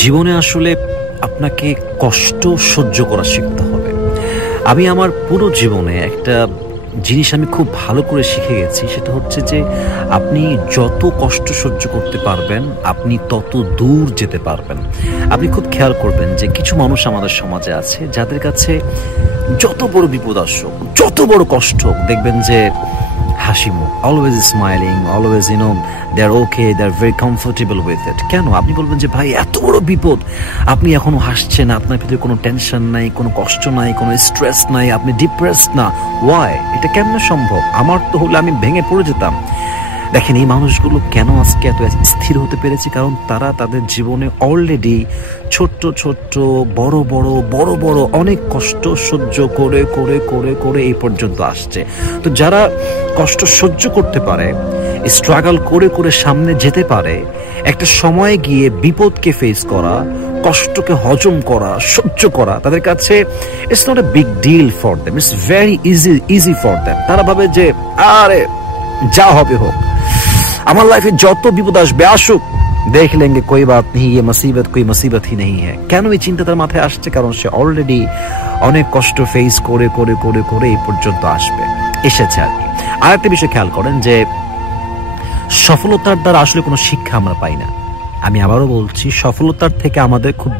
জীবনে আসলে আপনাকে কষ্ট সহ্য করা শিখতে হবে। আমি আমার পুরো জীবনে একটা জিনিস আমি খুব ভালো করে শিখে গেছি, সেটা হচ্ছে যে আপনি যত কষ্ট সহ্য করতে পারবেন আপনি তত দূর যেতে পারবেন। আপনি খুব খেয়াল করবেন যে কিছু মানুষ আমাদের সমাজে আছে যাদের কাছে যত বড় বিপদ আসুক, যত বড় কষ্ট হোক, দেখবেন যে হাসি মুখ, always smiling, always they are okay, they are very comfortable with it. কেন? আপনি বলবেন যে ভাই এত বড় বিপদ আপনি এখনো হাসছেন, আপনার ভিতরে কোনো টেনশন নাই, কোনো কষ্ট নাই, কোনো স্ট্রেস নাই, আপনি ডিপ্রেসড না। ওয়াই? এটা কেমনে সম্ভব? আমার তো হলে আমি ভেঙে পড়ে যেতাম। দেখেন, এই মানুষগুলো কেন আজকে এত স্থির হতে পেরেছে? কারণ তারা তাদের জীবনে অলরেডি ছোট্ট ছোট্ট বড় বড় বড় বড় অনেক কষ্ট সহ্য করে করে করে করে এই পর্যন্ত আসছে। তো যারা কষ্ট সহ্য করতে পারে, স্ট্রাগল করে করে সামনে যেতে পারে, একটা সময় গিয়ে বিপদকে ফেস করা, কষ্টকে হজম করা, সহ্য করা, তাদের কাছে it's not a big deal for them, it's very easy for them. তারা ভাবে যে আরে যা হবে হোক, আমার লাইফে যত বিপদ আসবে আসুক, দেখ লেঙ্গে, কোই বাত নেই, ये मुसीबत कोई मुसीबत ही नहीं है। কেন এই চিন্তা তার মাথায় আসছে? কারণ সে অলরেডি অনেক কষ্ট ফেস করে করে করে করে এই পর্যন্ত এসেছে আর কি। আর একটা বিষয় খেয়াল করেন যে সফলতার দ্বারা আসলে কোনো শিক্ষা আমরা পাই না। আমি আবারও বলছি, সফলতার থেকে আমাদের খুব